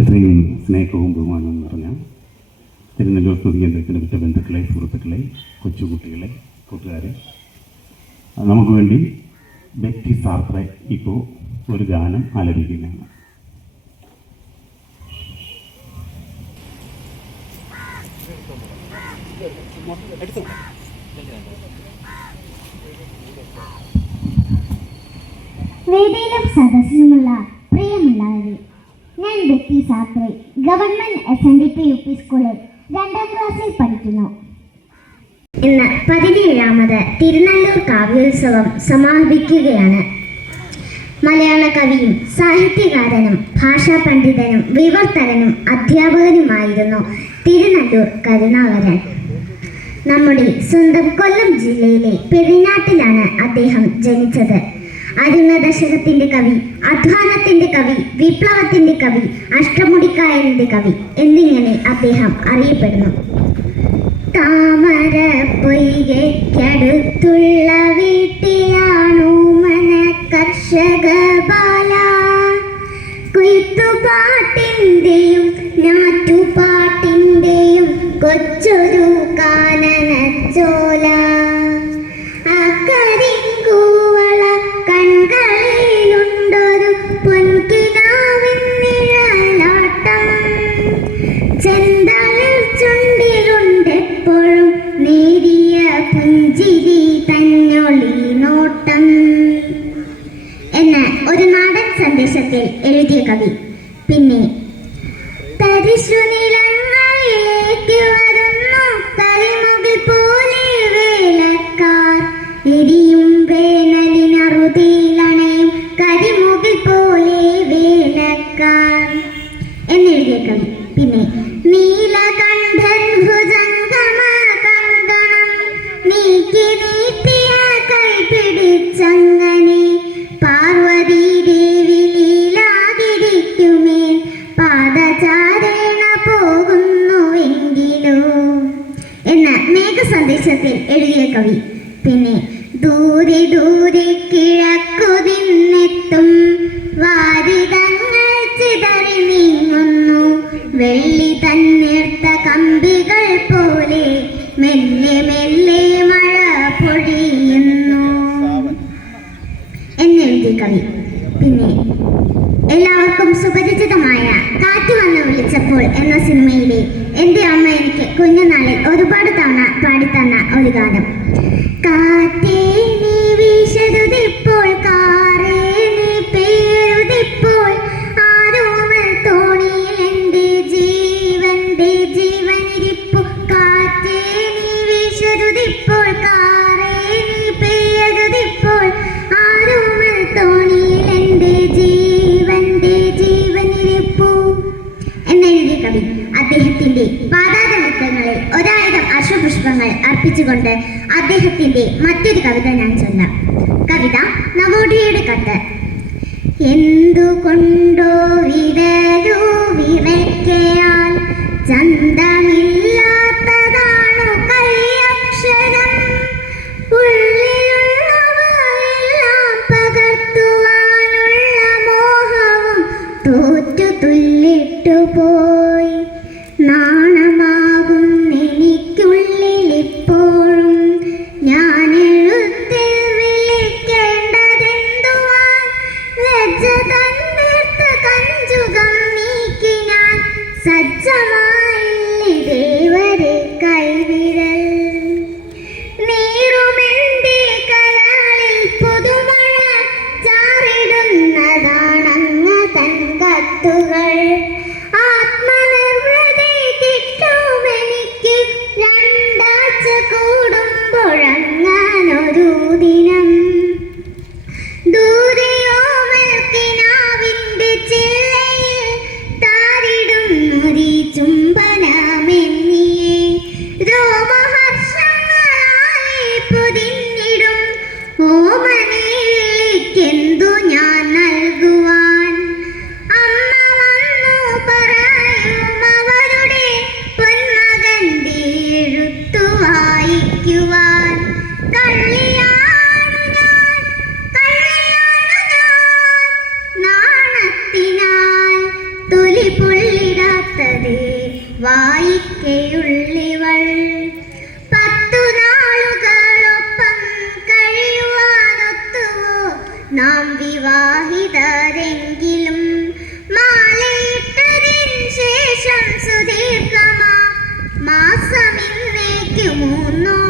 എത്രയും സ്നേഹവും ബഹുമാനവും നിറഞ്ഞ തിരുനെല്ലൂർ സ്തുതികേന്ദ്രത്തിൻ്റെ മറ്റ് ബന്ധുക്കളെ, സുഹൃത്തുക്കളെ, കൊച്ചുകുട്ടികളെ, കൂട്ടുകാരെ, നമുക്ക് വേണ്ടി ബെറ്റി സാർട്രെ ഇപ്പോൾ ഒരു ഗാനം ആലപിക്കുകയാണ്. വേദിയിലും സദസ്സിലുമുള്ള പ്രിയമുള്ളവരെ, ഞാൻ ബെറ്റി സാർട്രെ ഗവൺമെന്റ് SNDP UP സ്കൂളിൽ 2ാം ക്ലാസ്സിൽ പഠിക്കുന്നു. ഇന്ന് 17ാമത് തിരുനെല്ലൂർ കാവ്യോത്സവം സമാപിക്കുകയാണ്. മലയാള കവിയും സാഹിത്യകാരനും ഭാഷാ പണ്ഡിതനും വിവർത്തകനും അധ്യാപകനുമായിരുന്നു തിരുനെല്ലൂർ കരുണാകരൻ. നമ്മുടെ സ്വന്തം കൊല്ലം ജില്ലയിലെ പെരിനാട്ടിലാണ് അദ്ദേഹം ജനിച്ചത്. അരുണ ദശകത്തിന്റെ കവി, അധ്വാനത്തിന്റെ കവി, വിപ്ലവത്തിന്റെ കവി, അഷ്ടമുടിക്കായലിന്റെ കവി എന്നിങ്ങനെ അദ്ദേഹം അറിയപ്പെടുന്നു. താമര പൊയ്കയ്ക്കടുത്തുള്ള വീട്ടിലാണു മന കർഷക ബാല, കൊയ്ത്തുപാട്ടിന്റെയും ഞാറ്റുപാട്ടിന്റെയും കൊച്ചൊരു കാനനച്ചോല, അക്കരിങ്കൂവള കൺകളിലുണ്ടൊരു പൊൻകിനാവിൻ നിഴലാട്ടം, ചെന്തളിർ ചുണ്ടിലുണ്ടെപ്പോഴും നേരിയ പുഞ്ചിരി തന്നൊളി നോട്ടം എന്ന് ഒരു നാടൻ സന്ദേശത്തിൽ എഴുതിയ കവി. പിന്നെ തരിശു നിലങ്ങളിലേക്ക് വരുന്നു കരിമുകിൽ പോലെ വേലക്കാർ, എരിയും വേനലിനറുതിയിലണയും കരിമുകിൽ പോലെ വേലക്കാർ എന്നെഴുതിയ കവി. പിന്നെ നീലകണ്ഠൻ ഭുജംഗമ കണ്ടണം നീക്കി നീട്ടിയ കൈ പിടിച്ചങ്ങനെ, പാർവതി ദേവി ലീലാതിരിക്കുമേൽ പാദചാരേണ പോകുന്നുവെങ്കിലോ എന്ന മേഘസന്ദേശത്തിൽ എഴുതിയ കവി. പിന്നെ ദൂരെ ദൂരെ കിഴക്കുതിന്നെത്തും വാരിതങ്ങൾ ചിതറി നീങ്ങുന്നു, വെള്ളി തന്നിർത്ത കമ്പികൾ പോലെ മെല്ലെ മെല്ലെ മഴ പൊഴിയുന്നു എന്നെഴുതിയ കവി. പിന്നെ എല്ലാവർക്കും സുപരിചിതമായ കാറ്റ് വന്ന് വിളിച്ചപ്പോൾ എന്ന സിനിമയിലെ എൻ്റെ അമ്മ എനിക്ക് കുഞ്ഞുനാളിൽ ഒരുപാട് തവണ പാടിത്തന്ന ഒരു ഗാനം. കാറ്റേ നീ വീശരുതിപ്പോൾ, കാറേ നീ പേരുതിപ്പോൾ, ആരോമൽ തോണിയിൽ എൻ്റെ ജീവന്റെ ജീവനിരിപ്പു, കാറ്റേ നീ വീശരുതിപ്പോൾ, കാറേ നീ പേരുതിപ്പോൾ, ആരോമൽ തോണിയിൽ എൻ്റെ ജീവന്റെ ജീവനിരിപ്പു എന്നെഴുതിയ കവി. അദ്ദേഹത്തിന്റെ പാദാരവിത്തങ്ങളിൽ 1000 അശ്വപുഷ്പങ്ങൾ അർപ്പിച്ചുകൊണ്ട് അദ്ദേഹത്തിന്റെ മറ്റൊരു കവിത ഞാൻ ചൊല്ലാം. കവിത നവോഡിയുടെ കത്ത്. എന്തുകൊണ്ടോ വിരലു വിറയ്ക്കയാൽ ചന്തമില്ലാത്തതാണു കൈയക്ഷരം, ഉള്ളിലുള്ളവയെല്ലാം പകർത്തുവാനുള്ള മോഹവും തോറ്റു തുല്ലിട്ടുപോയി, നാണമാകും എനിക്കുള്ളിലിപ്പോഴും ഞാൻ എഴുത്തിൽ വിളിക്കേണ്ടതെന്തുവാൻ, ലജ്ജ തന്നിർത്ത കഞ്ചുകം പൊള്ളിടാത്തതേ വായിക്കയുള്ളിവൾ. 10 നാളുകളൊപ്പം കഴിയുവാനൊത്തുവോ നാം വിവാഹിതരെങ്കിലും മാലയിട്ടതിന് ശേഷം സുദീർഘമാ മാസം ഇന്നേക്ക് 3